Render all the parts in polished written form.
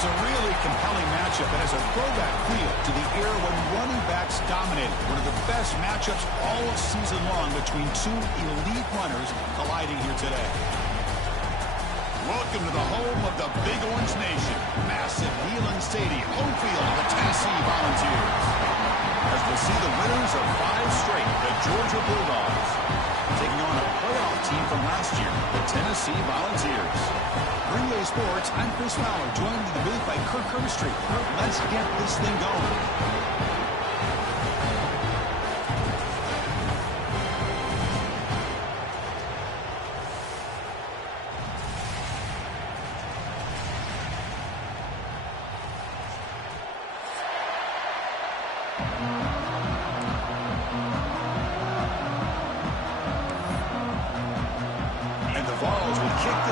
It's a really compelling matchup that has a throwback feel to the era when running backs dominated. One of the best matchups all season long between two elite runners colliding here today. Welcome to the home of the Big Orange Nation. Massive Neyland Stadium, home field of the Tennessee Volunteers. As we'll see the winners of 5 straight, the Georgia Bulldogs, taking on a playoff team from last year, the Tennessee Volunteers. Ringway Sports, I'm Chris Fowler, joined in the booth by Kirk Herbstreit. Let's get this thing going.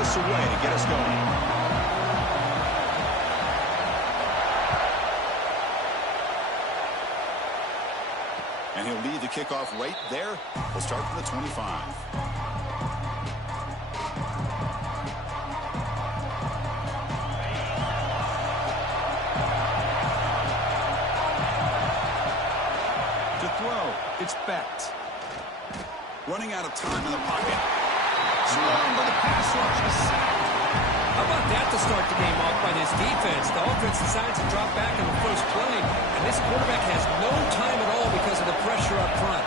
Away to get us going. And he'll lead the kickoff right there. We'll start from the 25. To throw, it's Becht. Running out of time in the pocket. Surrounded by the pass rush, a sack. How about that to start the game off by this defense? The offense decides to drop back in the first play, and this quarterback has no time at all because of the pressure up front.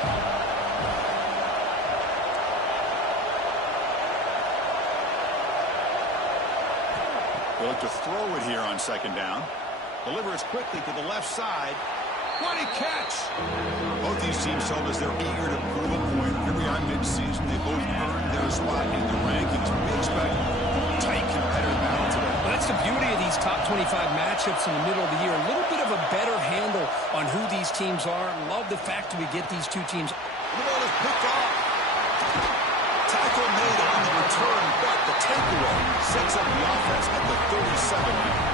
They look to throw it here on second down. Delivers quickly to the left side. What a catch! Both these teams told us they're eager to prove a point. Here we are mid-season. They both earned their spot in the rankings. We expect tight competitive battle today. Well, that's the beauty of these top 25 matchups in the middle of the year. A little bit of a better handle on who these teams are. Love the fact that we get these two teams. The ball is picked off. Tackle made on the return, but the takeaway sets up the offense at the 37.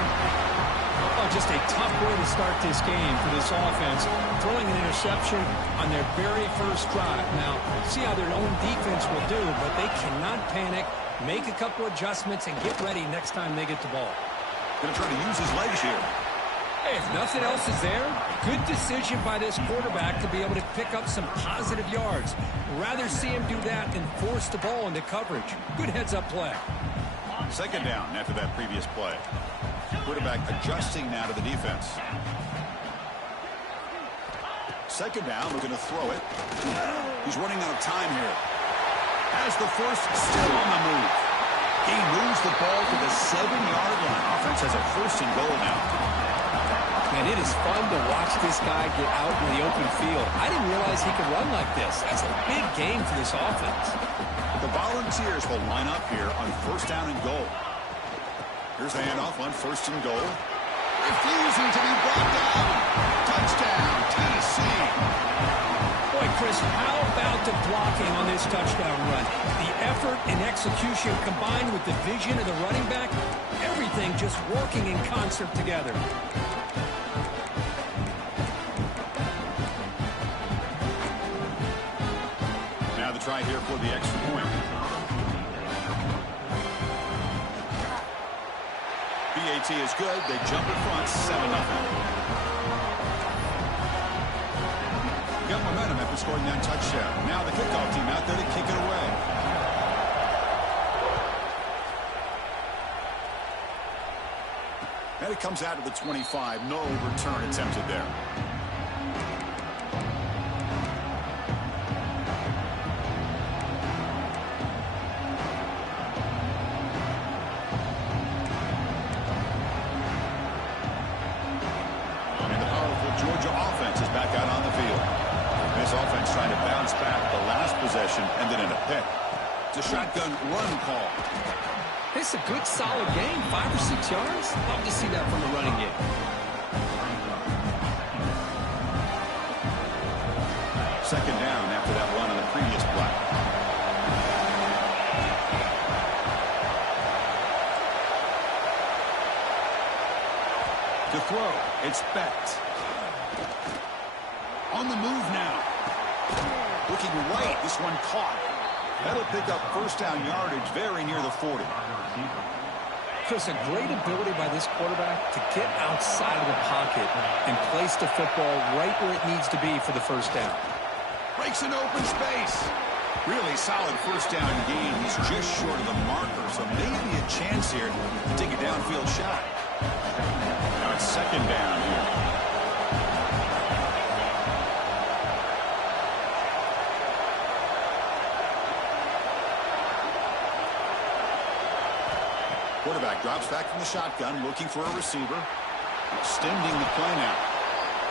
Oh, just a tough way to start this game for this offense. Throwing an interception on their very first drive. Now, see how their own defense will do, but they cannot panic, make a couple adjustments, and get ready next time they get the ball. Going to try to use his legs here. Hey, if nothing else is there, good decision by this quarterback to be able to pick up some positive yards. Rather see him do that than force the ball into coverage. Good heads-up play. Second down after that previous play. Quarterback adjusting now to the defense. Second down, looking to throw it. He's running out of time here. Has the first, still on the move. He moves the ball to the 7-yard line. Offense has a first and goal now. Man, it is fun to watch this guy get out in the open field. I didn't realize he could run like this. That's a big game for this offense. The Volunteers will line up here on first down and goal. Here's the handoff on first and goal. Refusing to be brought down. Touchdown, Tennessee. Boy, Chris, how about the blocking on this touchdown run? The effort and execution combined with the vision of the running back, everything just working in concert together. Now the try here for the extra point. BAT is good. They jump in front, 7-0. Got momentum after scoring that touchdown. Now the kickoff team out there to kick it away. And it comes out to the 25. No return attempted there. Georgia offense is back out on the field. This offense trying to bounce back. The last possession ended in a pick. It's a shotgun run call. This is a good, solid game. 5 or 6 yards. Love to see that from the running game. Second down after that run on the previous play. To throw, it's Becht. On the move now. Looking right, this one caught. That'll pick up first down yardage very near the 40. Chris, a great ability by this quarterback to get outside of the pocket and place the football right where it needs to be for the first down. Breaks an open space. Really solid first down gain. He's just short of the marker, so maybe a chance here to take a downfield shot. Now it's second down here. Quarterback drops back from the shotgun, looking for a receiver. Extending the play now.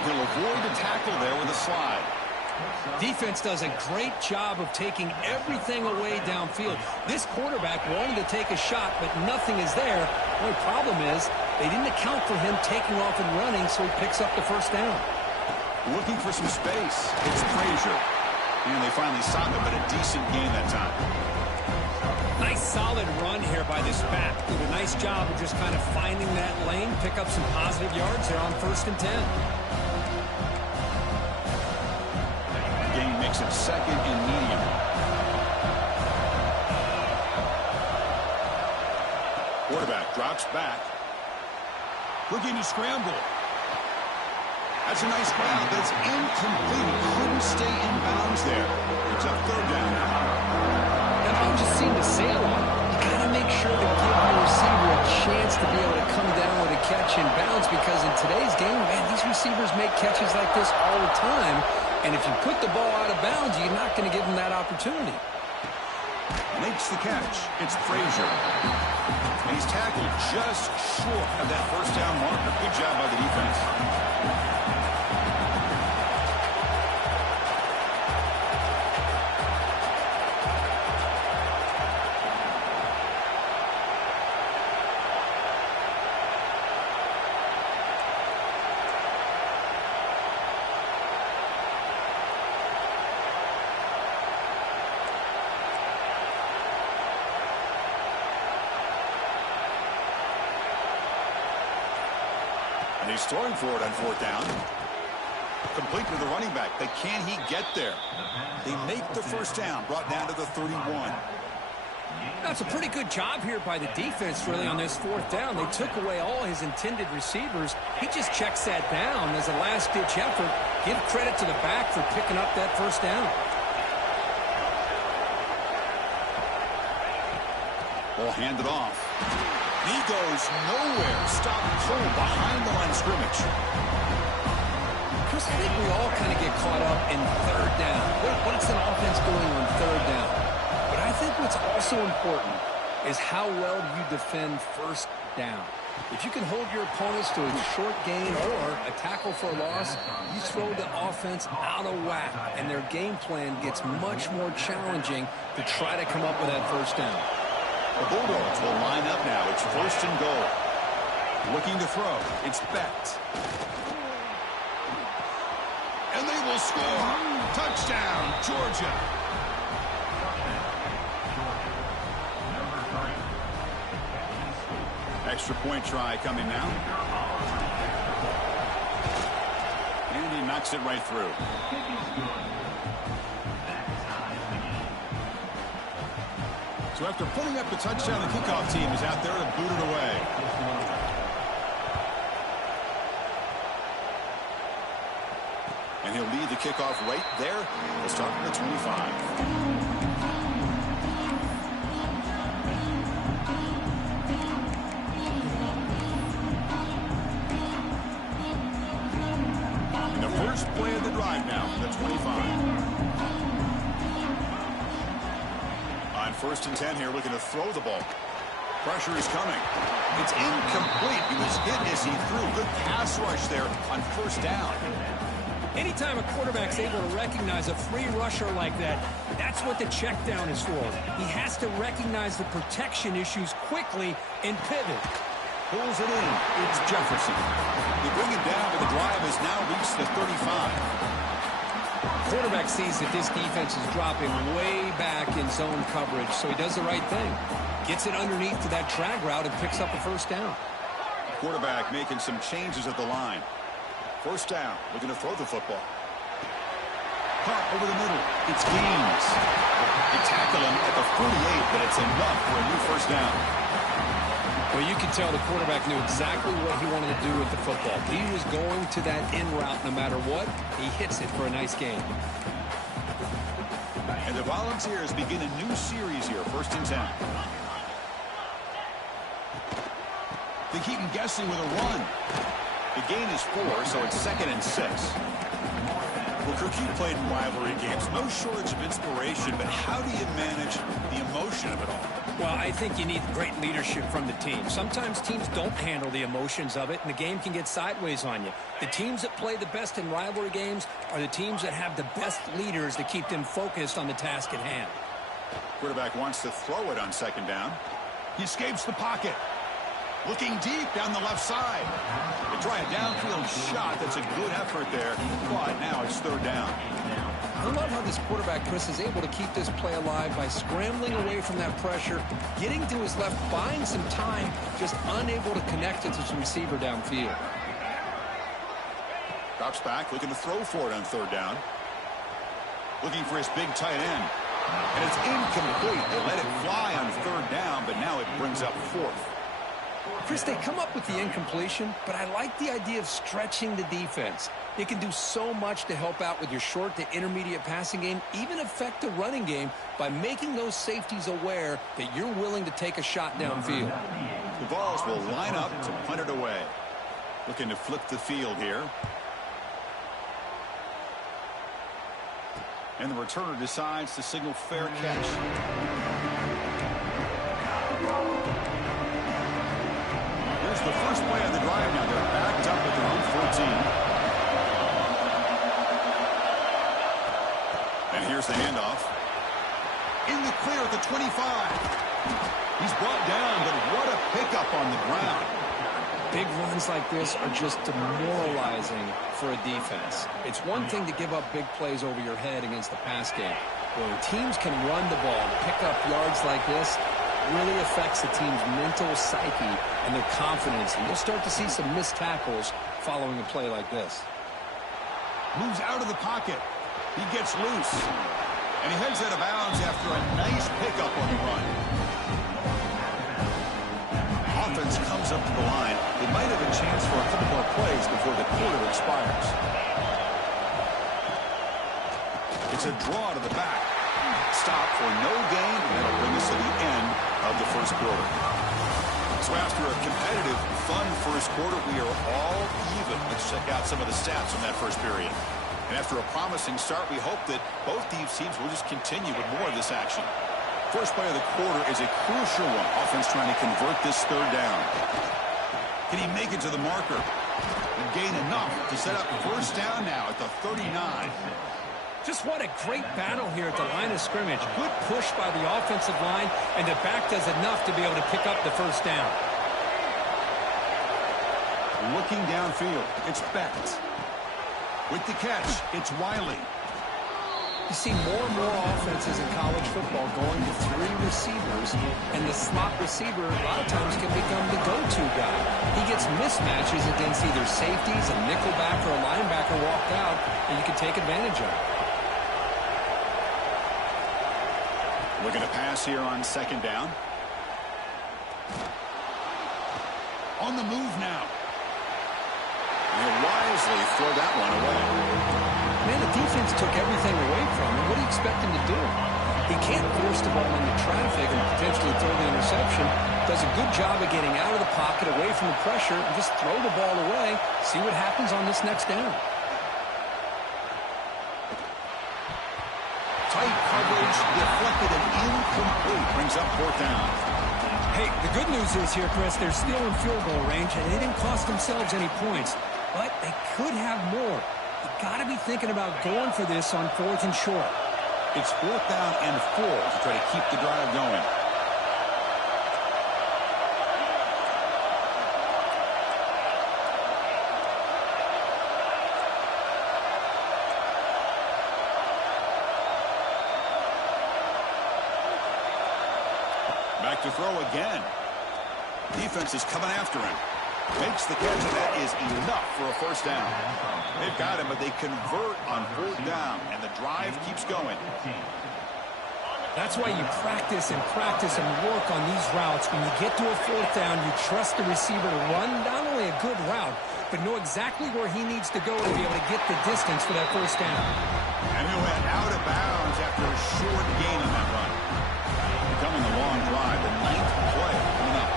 He'll avoid the tackle there with a slide. Defense does a great job of taking everything away downfield. This quarterback wanted to take a shot, but nothing is there. The only problem is they didn't account for him taking off and running, so he picks up the first down. Looking for some space. It's Frazier. And they finally stopped him, but a decent gain that time. Nice solid run here by this back. Did a nice job of just kind of finding that lane, pick up some positive yards there on 1st and 10. Gain makes it second and medium. Quarterback drops back. Looking to scramble. That's a nice grab, but it's incomplete. Couldn't stay in bounds there. It's up third down now. And I just seem to sail on it. You got to make sure to give your receiver a chance to be able to come down with a catch and bounce, because in today's game, man, these receivers make catches like this all the time. And if you put the ball out of bounds, you're not going to give them that opportunity. Makes the catch. It's Frazier. And he's tackled just short of that first down marker. Good job by the defense. And he's throwing for it on 4th down. Complete to the running back. But can he get there? They make the first down, brought down to the 31. That's a pretty good job here by the defense, really, on this 4th down. They took away all his intended receivers. He just checks that down as a last-ditch effort. Give credit to the back for picking up that first down. Ball handed off. He goes nowhere. Stop cold behind the line of scrimmage. Chris, I think we all kind of get caught up in 3rd down. What's an offense doing on 3rd down? But I think what's also important is how well you defend 1st down. If you can hold your opponents to a short gain or a tackle for a loss, you throw the offense out of whack, and their game plan gets much more challenging to try to come up with that first down. The Bulldogs will line up now. It's 1st and goal. Looking to throw. It's Becht. And they will score. Touchdown, Georgia. Extra point try coming now. And he knocks it right through. So after putting up the touchdown, the kickoff team is out there to boot it away. And he'll lead the kickoff right there. We'll start from the 25. And the first play of the drive now, the 25. On 1st and 10 here, looking to throw the ball. Pressure is coming. It's incomplete. He was hit as he threw. Good pass rush there on 1st down. Anytime a quarterback's able to recognize a free rusher like that, that's what the check down is for. He has to recognize the protection issues quickly and pivot. Pulls it in. It's Jefferson. They bring it down, but the drive has now reached the 35. Quarterback sees that this defense is dropping way back in zone coverage, so he does the right thing. Gets it underneath to that drag route and picks up a first down. Quarterback making some changes at the line. 1st down, looking to throw the football. Caught over the middle. It's Gaines. They tackle him at the 48, but it's enough for a new first down. Well, you could tell the quarterback knew exactly what he wanted to do with the football. He was going to that in route no matter what. He hits it for a nice gain. And the Volunteers begin a new series here, 1st and 10. They keep him guessing with a run. The gain is 4, so it's 2nd and 6. Well, Kirk, you played in rivalry games. No shortage of inspiration, but how do you manage the emotion of it all? Well, I think you need great leadership from the team. Sometimes teams don't handle the emotions of it, and the game can get sideways on you. The teams that play the best in rivalry games are the teams that have the best leaders that keep them focused on the task at hand. Quarterback wants to throw it on 2nd down. He escapes the pocket. Looking deep down the left side. They try a downfield shot. That's a good effort there. But now it's 3rd down. I love how this quarterback, Chris, is able to keep this play alive by scrambling away from that pressure, getting to his left, buying some time, just unable to connect it to his receiver downfield. Drops back, looking to throw for it on 3rd down. Looking for his big tight end. And it's incomplete. They let it fly on 3rd down, but now it brings up 4th. Chris, they come up with the incompletion, but I like the idea of stretching the defense. It can do so much to help out with your short to intermediate passing game, even affect the running game by making those safeties aware that you're willing to take a shot downfield. The Vols will line up to punt it away. Looking to flip the field here. And the returner decides to signal fair catch. Here's the first play of the drive now. They're backed up at their own 14. And here's the handoff. In the clear at the 25. He's brought down, but what a pickup on the ground. Big runs like this are just demoralizing for a defense. It's one thing to give up big plays over your head against the pass game. When teams can run the ball and pick up yards like this, it really affects the team's mental psyche and their confidence. And you'll start to see some missed tackles following a play like this. Moves out of the pocket. He gets loose. And he heads out of bounds after a nice pickup on the run. Offense comes up to the line. They might have a chance for a couple more plays before the quarter expires. It's a draw to the back. Stop for no gain, and that'll bring us to the end of the first quarter. So after a competitive, fun first quarter, we are all even. Let's check out some of the stats from that first period. And after a promising start, we hope that both these teams will just continue with more of this action. First play of the quarter is a crucial one. Offense trying to convert this 3rd down. Can he make it to the marker? And gain enough to set up 1st down now at the 39. Just what a great battle here at the line of scrimmage. Good push by the offensive line, and the back does enough to be able to pick up the 1st down. Looking downfield, it's Beckett. With the catch, it's Wiley. You see more and more offenses in college football going to 3 receivers, and the slot receiver a lot of times can become the go-to guy. He gets mismatches against either safeties, a nickelback, or a linebacker walked out, and you can take advantage of it. Looking to pass here on 2nd down. On the move now. He'll wisely throw that one away. Man, the defense took everything away from him. What do you expect him to do? He can't force the ball into traffic and potentially throw the interception. Does a good job of getting out of the pocket, away from the pressure, and just throw the ball away. See what happens on this next down. Tight coverage, deflected and incomplete. Brings up 4th down. Hey, the good news is here, Chris, they're still in field goal range, and they didn't cost themselves any points. But they could have more. You got to be thinking about going for this on 4th and short. It's 4th down and 4 to try to keep the drive going. Back to throw again. Defense is coming after him. Makes the catch, and that is enough for a 1st down. They've got him, but they convert on 4th down, and the drive keeps going. That's why you practice and work on these routes. When you get to a fourth down, you trust the receiver to run not only a good route, but know exactly where he needs to go to be able to get the distance for that first down. And who went out of bounds after a short gain on that run. Becoming a long drive, the 9th play coming up.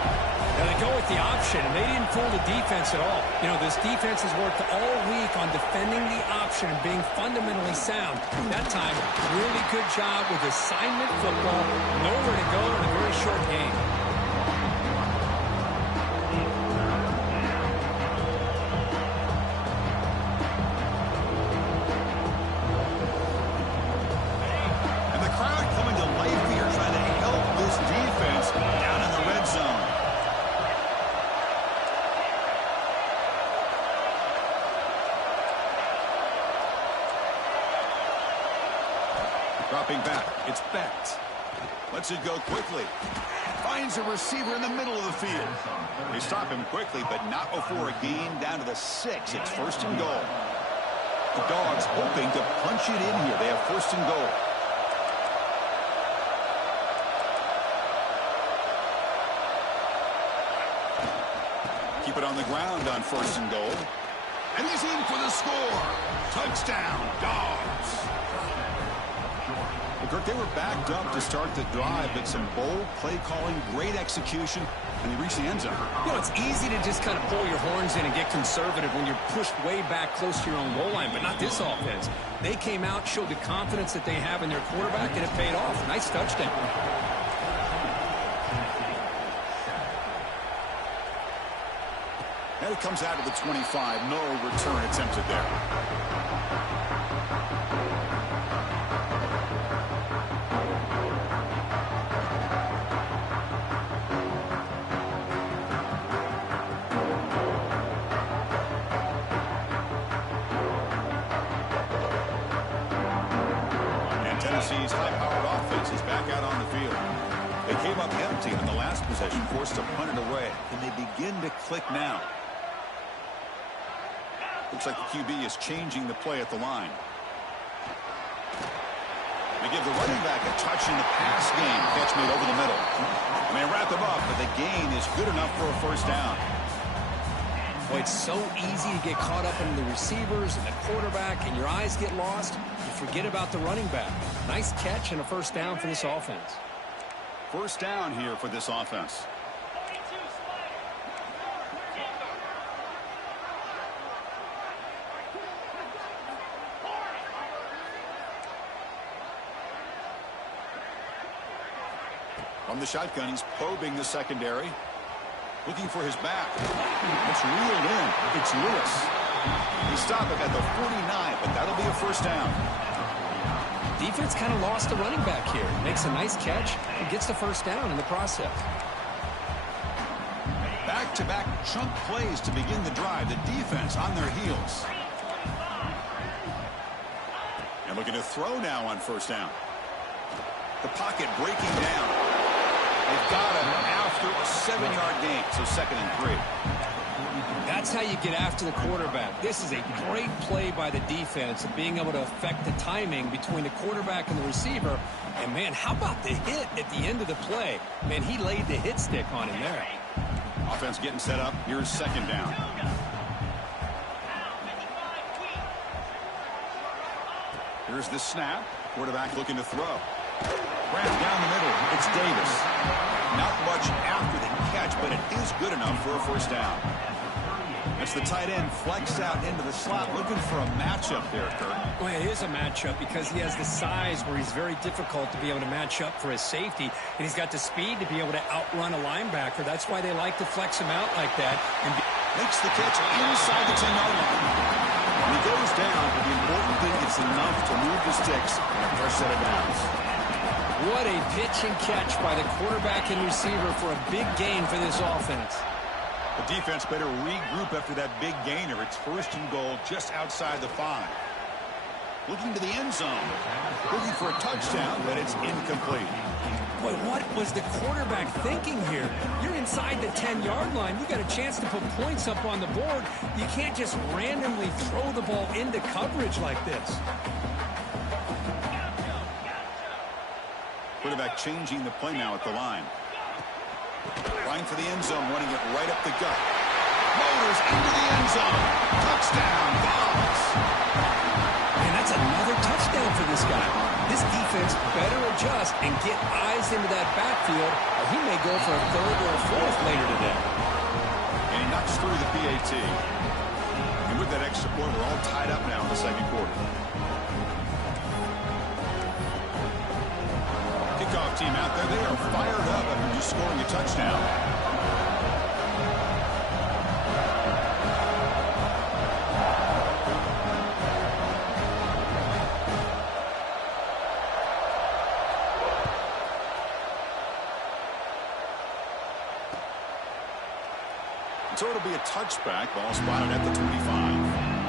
Now they go with the option, and they didn't fool the defense at all. You know, this defense has worked all week on defending the option and being fundamentally sound. That time, really good job with assignment football. Nowhere to go in a very short game. And the crowd coming to life here, trying to help this defense down in the red zone. Dropping back, it's Becht. Lets it go quickly. Finds a receiver in the middle of the field. They stop him quickly, but not before a gain down to the 6. It's 1st and goal. The Dogs hoping to punch it in here. They have 1st and goal. Keep it on the ground on 1st and goal. And he's in for the score. Touchdown, Dogs. Kirk, they were backed up to start the drive, but some bold play calling, great execution, and they reached the end zone. You know, it's easy to just kind of pull your horns in and get conservative when you're pushed way back close to your own goal line, but not this offense. They came out, showed the confidence that they have in their quarterback, and it paid off. Nice touchdown. And it comes out to the 25. No return attempted there. Tennessee's high-powered offense is back out on the field. They came up empty on the last possession, forced to punt it away. Can they begin to click now? Looks like the QB is changing the play at the line. They give the running back a touch in the pass game. Catch made over the middle. And they wrap him up, but the gain is good enough for a 1st down. Boy, it's so easy to get caught up in the receivers and the quarterback, and your eyes get lost. You forget about the running back. Nice catch and a 1st down for this offense. 1st down here for this offense. From the shotgun, he's probing the secondary. Looking for his back. It's reeled in. It's Lewis. He stopped it at the 49, but that'll be a 1st down. Defense kind of lost the running back here. Makes a nice catch and gets the 1st down in the process. Back-to-back chunk plays to begin the drive. The defense on their heels. And looking to throw now on 1st down. The pocket breaking down. They've got him after a 7-yard gain, so 2nd and 3. That's how you get after the quarterback. This is a great play by the defense of being able to affect the timing between the quarterback and the receiver. And, man, how about the hit at the end of the play? Man, he laid the hit stick on him there. Offense getting set up. Here's 2nd down. Here's the snap. Quarterback looking to throw. Wrapped down the middle. It's Davis. Not much after the catch, but it is good enough for a 1st down. That's the tight end flexed out into the slot, looking for a matchup there, Kirk. Well, it is a matchup because he has the size where he's very difficult to be able to match up for his safety, and he's got the speed to be able to outrun a linebacker. That's why they like to flex him out like that. And makes the catch inside the 10-yard line. When he goes down, but the important thing is enough to move the sticks and a fresh set of downs. What a pitch and catch by the quarterback and receiver for a big gain for this offense. The defense better regroup after that big gainer. It's 1st and goal just outside the 5. Looking to the end zone. Looking for a touchdown, but it's incomplete. Boy, what was the quarterback thinking here? You're inside the 10-yard line. You got a chance to put points up on the board. You can't just randomly throw the ball into coverage like this. quarterback changing the play now at the line. Line for the end zone, running it right up the gut. Motors into the end zone. Touchdown, Dogs. And that's another touchdown for this guy. This defense better adjust and get eyes into that backfield, or he may go for a third or a fourth later today. And he knocks through the PAT. And with that extra point, we're all tied up now in the second quarter. Kickoff team out there. They are fired up after just scoring a touchdown. So it'll be a touchback. Ball spotted at the 25.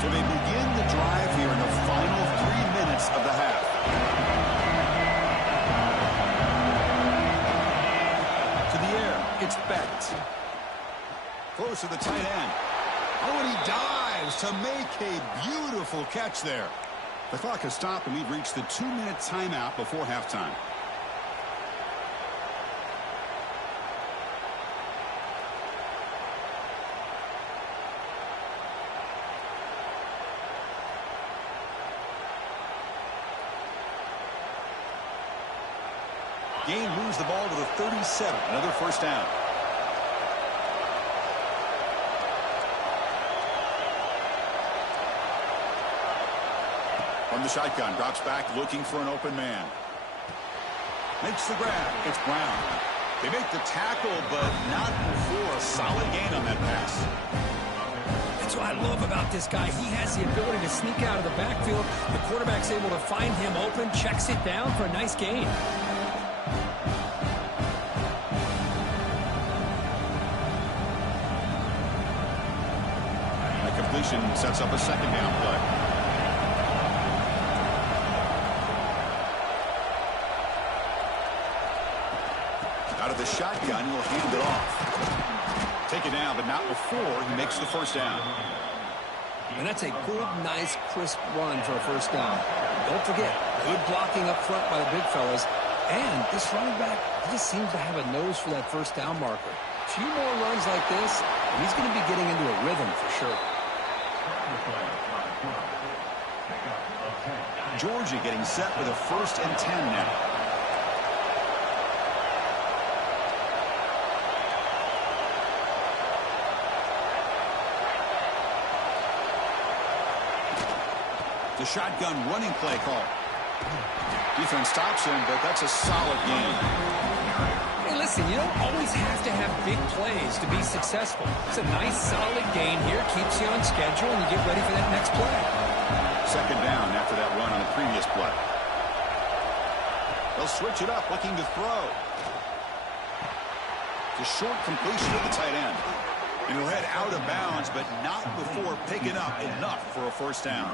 So they begin the drive here in the final 3 minutes of the half. To the air, it's Betts. Close to the tight end. Oh, and he dives to make a beautiful catch there. The clock has stopped, and we've reached the 2-minute timeout before halftime. Gain moves the ball to the 37. Another first down. From the shotgun, drops back looking for an open man. Makes the grab. It's Brown. They make the tackle, but not before a solid gain on that pass. That's what I love about this guy. He has the ability to sneak out of the backfield. The quarterback's able to find him open, checks it down for a nice gain. Completion sets up a second down play. Out of the shotgun, he'll hand it off. Take it down, but not before he makes the first down. And that's a good, nice, crisp run for a first down. Don't forget, good blocking up front by the big fellas. And this running back, he just seems to have a nose for that first down marker. A few more runs like this, and he's going to be getting into a rhythm for sure. Georgia getting set with a 1st and 10 now. The shotgun running play call. Defense stops him, but that's a solid game. Hey, listen, you don't always have to have big plays to be successful. It's a nice, solid gain here. Keeps you on schedule, and you get ready for that next play. Second down after that run on the previous play. They'll switch it up, looking to throw. The short completion of the tight end. And he'll head out of bounds, but not before picking up enough for a first down.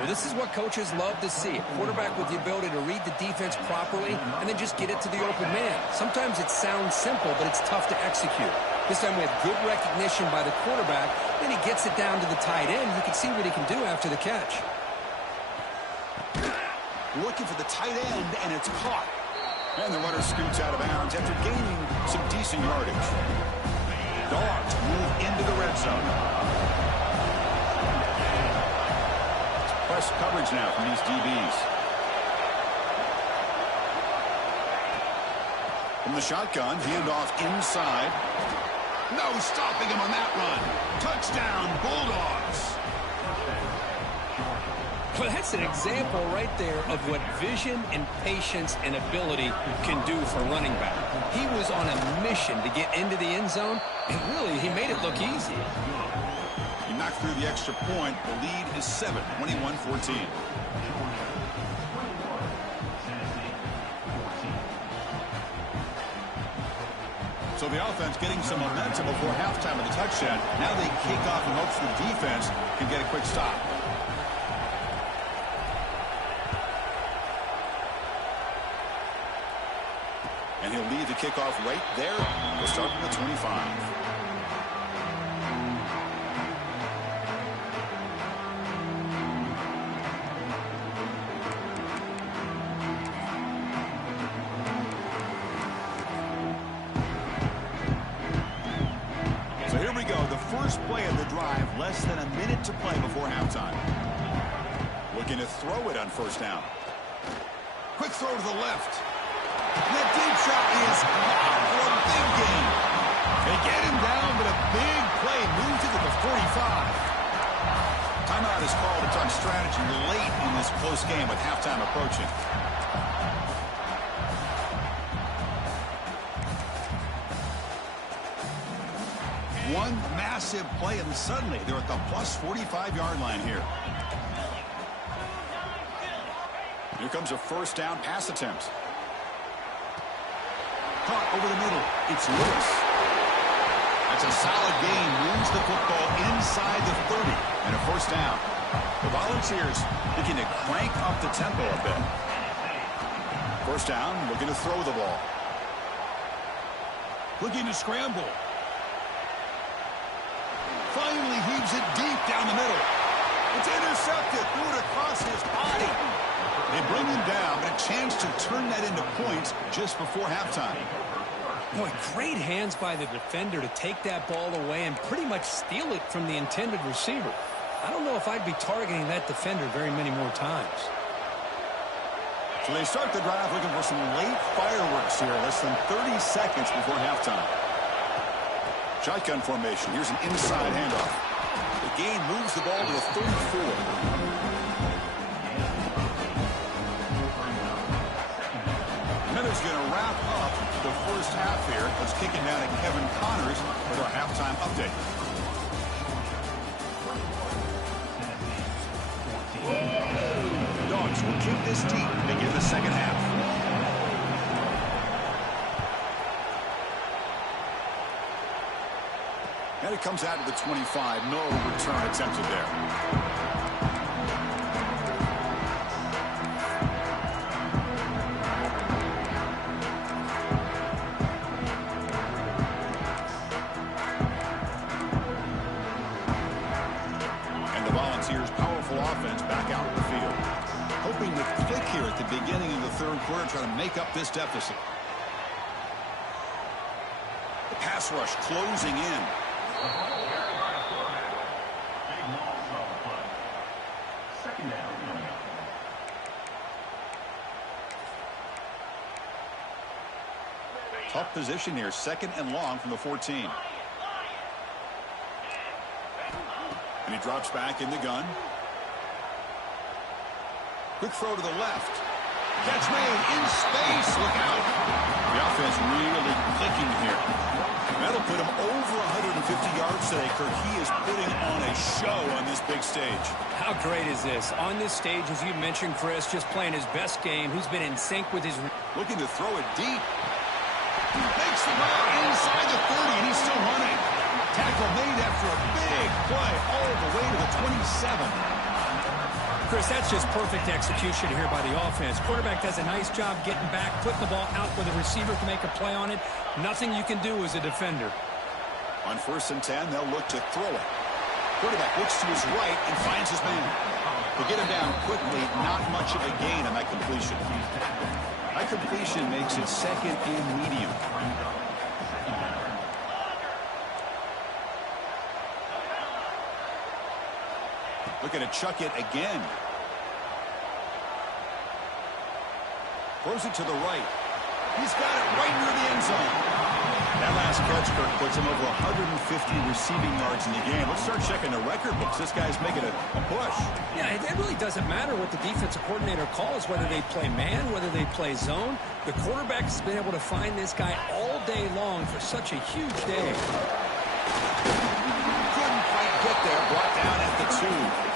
Well, this is what coaches love to see. A quarterback with the ability to read the defense properly and then just get it to the open man. Sometimes it sounds simple, but it's tough to execute. This time we have good recognition by the quarterback. Then he gets it down to the tight end. You can see what he can do after the catch. Looking for the tight end, and it's caught. And the runner scoots out of bounds after gaining some decent yardage. Dogs move into the red zone. Press coverage now from these DBs. From the shotgun, handoff inside. No stopping him on that run. Touchdown, Bulldogs. Well, that's an example right there of what vision and patience and ability can do for running back. He was on a mission to get into the end zone, and really, he made it look easy. He knocked through the extra point. The lead is 7, 21-14. So the offense getting some momentum before halftime of the touchdown. Now they kick off in hopes the defense can get a quick stop. And he'll lead the kickoff right there. We'll start from the 25. last play of the drive, less than a minute to play before halftime. Looking to throw it on first down. Quick throw to the left. And that deep shot is caught for a big gain. They get him down, but a big play moves it to the 45. Timeout is called to talk strategy late in this close game with halftime approaching. One massive play, and suddenly they're at the plus 45-yard line here. Here comes a first down pass attempt. Caught over the middle. It's Lewis. That's a solid gain. Moves the football inside the 30. And a first down. The Volunteers looking to crank up the tempo a bit. First down, looking to throw the ball. Looking to scramble. Finally heaves it deep down the middle. It's intercepted. Threw it across his body. They bring him down, but a chance to turn that into points just before halftime. Boy, great hands by the defender to take that ball away and pretty much steal it from the intended receiver. I don't know if I'd be targeting that defender very many more times. So they start the drive looking for some late fireworks here, less than 30 seconds before halftime. Shotgun formation. Here's an inside handoff. The gain moves the ball to the 34. Miller's going to wrap up the first half here. Let's kick it down to Kevin Connors with our halftime update. The Dogs will keep this deep to begin the second half. And it comes out to the 25. No return attempted there. Offense back out in the field. Hoping to click here at the beginning of the third quarter, trying to make up this deficit. The pass rush closing in. Tough position here, second and long from the 14. And he drops back in the gun. Quick throw to the left. Catch made in space. Look out. The offense really clicking here. That'll put him over 150 yards today. Kirk, he is putting on a show on this big stage. How great is this? On this stage, as you mentioned, Chris, just playing his best game. He's been in sync with his... Looking to throw it deep. He makes the ball inside the 30, and he's still running. Tackle made after a big play all the way to the 27. Chris, that's just perfect execution here by the offense. Quarterback does a nice job getting back, putting the ball out where the receiver can make a play on it. Nothing you can do as a defender. On 1st and 10, they'll look to throw it. Quarterback looks to his right and finds his man. To get him down quickly, not much of a gain on that completion. That completion makes it second and medium. Looking to chuck it again. Throws it to the right. He's got it right near the end zone. That last catch, Kirk, puts him over 150 receiving yards in the game. Let's start checking the record books. This guy's making a push. Yeah, it really doesn't matter what the defensive coordinator calls, whether they play man, whether they play zone. The quarterback's been able to find this guy all day long for such a huge day. Couldn't quite get there. Brought down at the 2.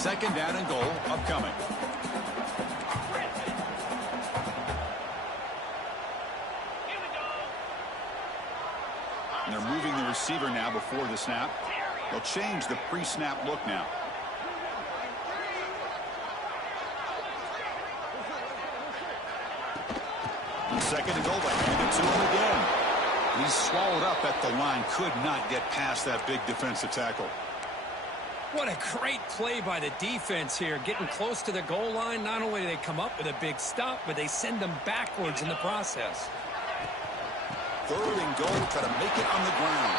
Second down and goal upcoming. And they're moving the receiver now before the snap. They'll change the pre-snap look now. Second and goal, but hand it to him again. He's swallowed up at the line. Could not get past that big defensive tackle. What a great play by the defense here. Getting close to the goal line, not only do they come up with a big stop, but they send them backwards in the process. third and goal. Try to make it on the ground.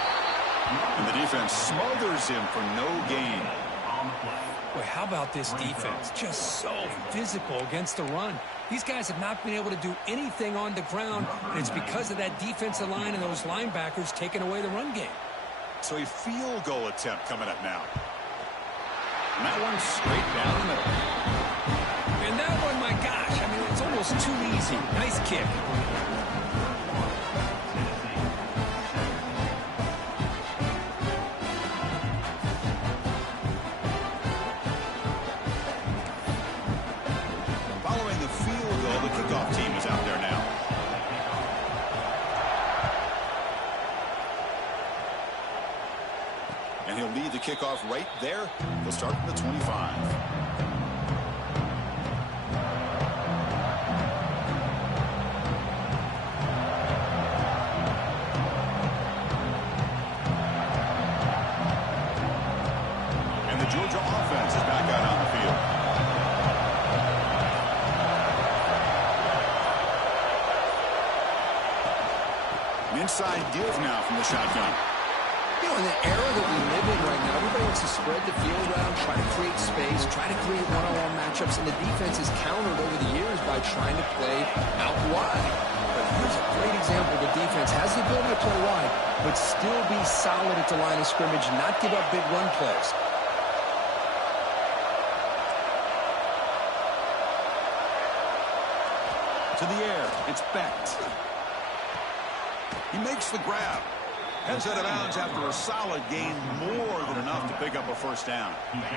And the defense smothers him for no gain. Boy, how about this defense? Just so physical against the run. These guys have not been able to do anything on the ground, and it's because of that defensive line and those linebackers taking away the run game. So a field goal attempt coming up now. And that one straight down the middle. And that one, my gosh, I mean, it's almost too easy. Nice kick. Following the field goal, the kickoff team is out there now. And he'll lead the kickoff right there. He'll start from the 25. And the Georgia offense is back out on the field. An inside give now from the shotgun. You know, in the era that we live in right now, everybody wants to spread the field around, try to create space, try to create one-on-one matchups, and the defense is countered over the years by trying to play out wide. But here's a great example. The defense has the ability to play wide, but still be solid at the line of scrimmage, not give up big run plays. To the air, it's Becht. He makes the grab. Heads out of bounds after a solid gain, more than enough to pick up a first down.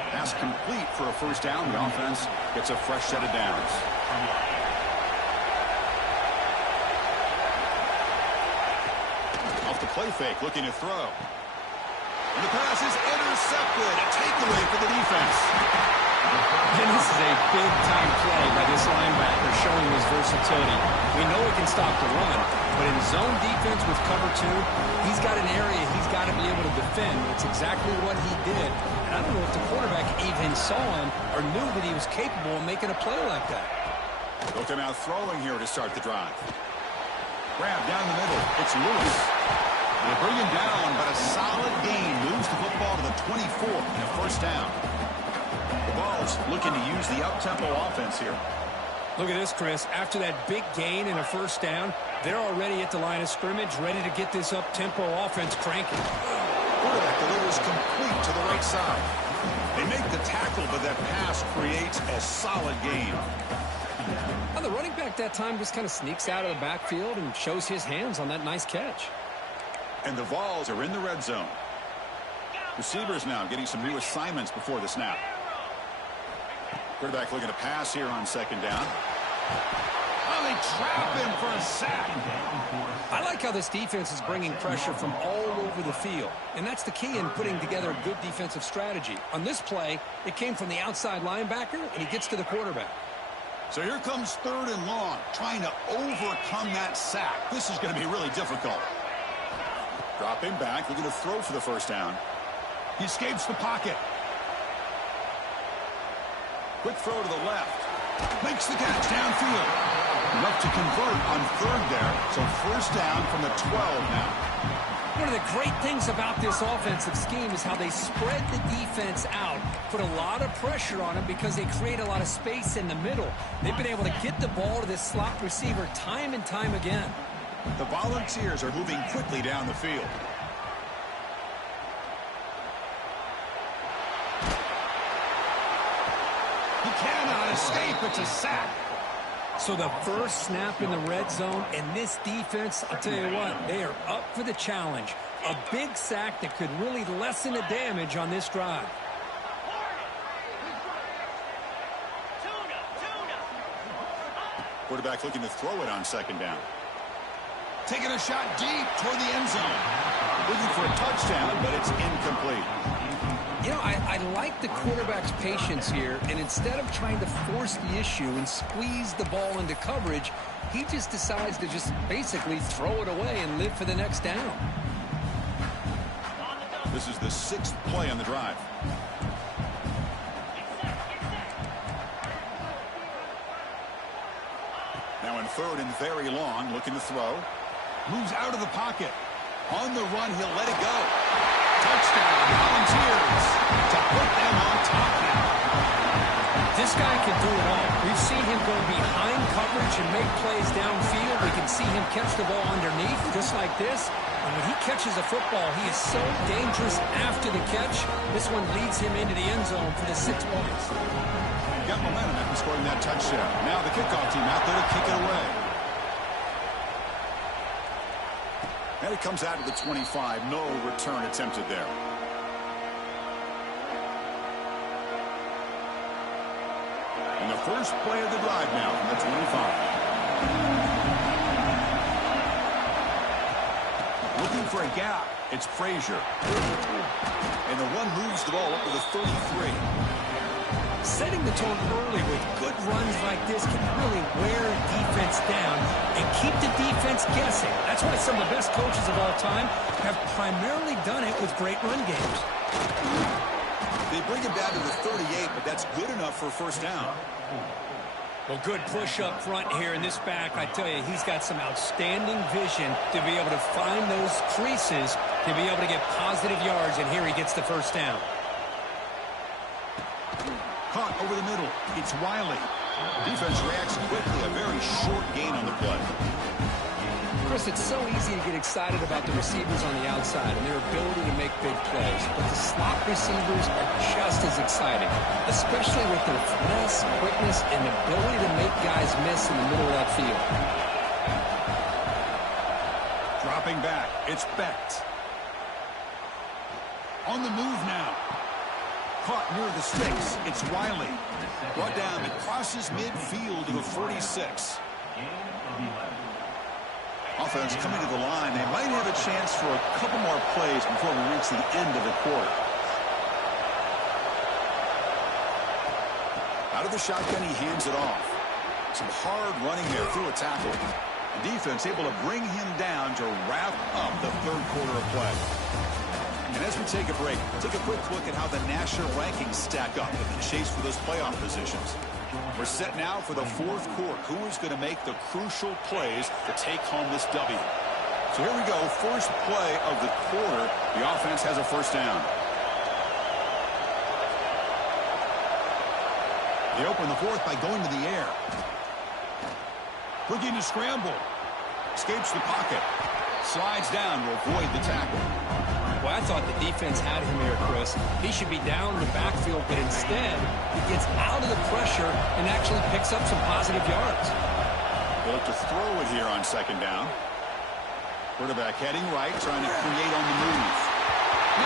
Pass complete for a first down. The offense gets a fresh set of downs. Off the play fake, looking to throw. And the pass is intercepted. A takeaway for the defense. And this is a big-time play by this linebacker showing his versatility. We know he can stop the run, but in zone defense with cover two, he's got an area he's got to be able to defend. It's exactly what he did. And I don't know if the quarterback even saw him or knew that he was capable of making a play like that. Looking out throwing here to start the drive. Grab down the middle. It's Lewis. They bring him down, but a solid gain moves the football to the 24 and a first down. The Vols looking to use the up-tempo offense here. Look at this, Chris. After that big gain and a first down, they're already at the line of scrimmage, ready to get this up-tempo offense cranking. Quarterback delivers complete to the right side. They make the tackle, but that pass creates a solid gain. Well, the running back that time just kind of sneaks out of the backfield and shows his hands on that nice catch. And the Vols are in the red zone. Receivers now getting some new assignments before the snap. Quarterback looking to pass here on second down. Oh, they trap him for a sack. I like how this defense is bringing pressure from all over the field. And that's the key in putting together a good defensive strategy. On this play, it came from the outside linebacker, and he gets to the quarterback. So here comes third and long, trying to overcome that sack. This is going to be really difficult. Drop him back, looking to throw for the first down. He escapes the pocket. Quick throw to the left. Makes the catch downfield. Enough to convert on third there. So first down from the 12 now. One of the great things about this offensive scheme is how they spread the defense out, put a lot of pressure on them because they create a lot of space in the middle. They've been able to get the ball to this slot receiver time and time again. The Volunteers are moving quickly down the field. He cannot escape. It's a sack. So the first snap in the red zone, and this defense, I'll tell you what, they are up for the challenge. A big sack that could really lessen the damage on this drive. Quarterback looking to throw it on second down. Taking a shot deep toward the end zone. Looking for a touchdown, but it's incomplete. You know, I like the quarterback's patience here, and instead of trying to force the issue and squeeze the ball into coverage, he just decides to just basically throw it away and live for the next down. This is the 6th play on the drive. Now in third and very long, looking to throw. Moves out of the pocket. On the run, he'll let it go. Touchdown, Volunteers, to put them on top now. This guy can do it all. We've seen him go behind coverage and make plays downfield. We can see him catch the ball underneath, just like this. And when he catches a football, he is so dangerous after the catch. This one leads him into the end zone for the 6 points. Got momentum after scoring that touchdown. Now the kickoff team out there to kick it away. And it comes out to the 25. No return attempted there. And the first play of the drive now from the 25. Looking for a gap. It's Frazier. And the one moves the ball up to the 33. Setting the tone early with good runs like this can really wear a defense down and keep the defense guessing. That's why some of the best coaches of all time have primarily done it with great run games. They bring him down to the 38, but that's good enough for a first down. Well, good push up front here in this back. I tell you, he's got some outstanding vision to be able to find those creases, to be able to get positive yards, and here he gets the first down. Caught over the middle. It's Wiley. Defense reacts quickly. A very short gain on the play. Chris, it's so easy to get excited about the receivers on the outside and their ability to make big plays. But the slot receivers are just as exciting, especially with their finesse, quickness, and ability to make guys miss in the middle of that field. Dropping back. It's Becht. On the move now. Caught near the sticks. It's Wiley. Brought down. It crosses midfield to the 46. Offense coming to the line. They might have a chance for a couple more plays before we reach the end of the quarter. Out of the shotgun, he hands it off. Some hard running there through a tackle. The defense able to bring him down to wrap up the third quarter of play. And as we take a break, take a quick look at how the national rankings stack up in the chase for those playoff positions. We're set now for the fourth quarter. Who is going to make the crucial plays to take home this W? So here we go. First play of the quarter. The offense has a first down. They open the fourth by going to the air. Looking to scramble. Escapes the pocket. Slides down to avoid the tackle. Well, I thought the defense had him here, Chris. He should be down in the backfield, but instead, he gets out of the pressure and actually picks up some positive yards. They'll look to throw it here on second down. Quarterback heading right, trying to create on the move.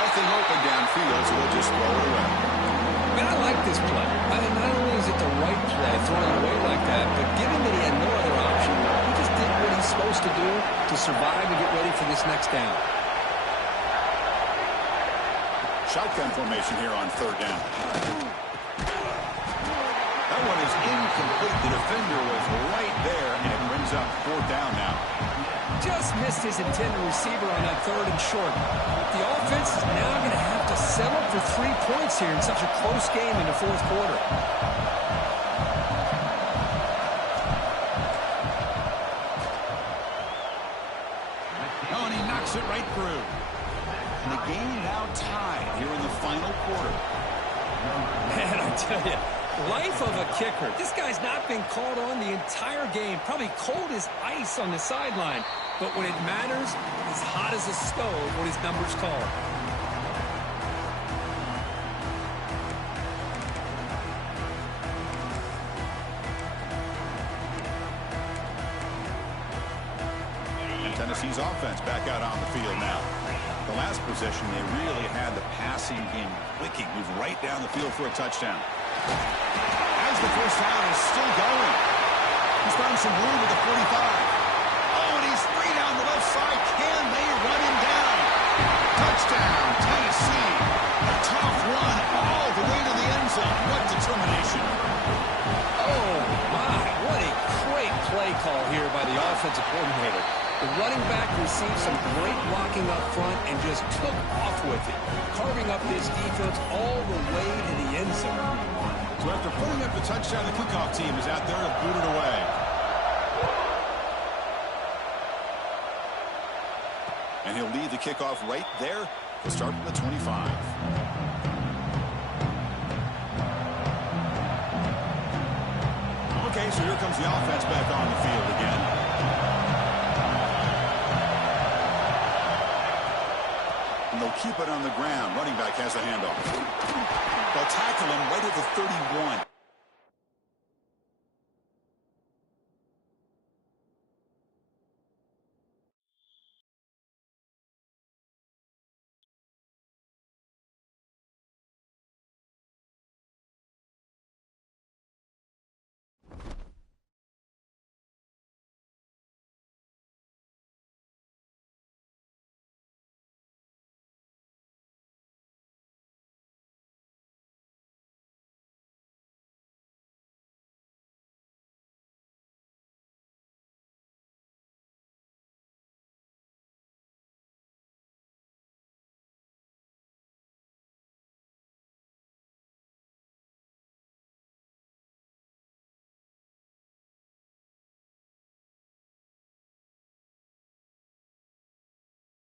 Nothing open downfield, so they'll just throw it away. Man, I like this play. Not only is it the right play, throwing it away like that, but given that he had no other option, he just did what he's supposed to do to survive and get ready for this next down. Shotgun formation here on third down. That one is incomplete. The defender was right there, and it brings up fourth down now. Just missed his intended receiver on that third and short. The offense is now going to have to settle for 3 points here in such a close game in the fourth quarter. Oh, and he knocks it right through. And the game now tied here in the final quarter. Man, I tell you, life of a kicker. This guy's not been called on the entire game. Probably cold as ice on the sideline. But when it matters, he's hot as a stove when his number's called. And Tennessee's offense back out on the field now. The last possession, they really had the passing game clicking, move right down the field for a touchdown. As the first down is still going. He's found some room at the 45. Oh, and he's free down the left side. Can they run him down? Touchdown, Tennessee. A tough run all the way to the end zone. What determination. Oh, my. What a great play call here by the offensive coordinator. The running back received some great blocking up front and just took off with it, carving up this defense all the way to the end zone. So after putting up the touchdown, the kickoff team is out there to boot it away. And he'll lead the kickoff right there to start from the 25. Okay, so here comes the offense back on the field again. And they'll keep it on the ground. Running back has the handoff. They'll tackle him right at the 31.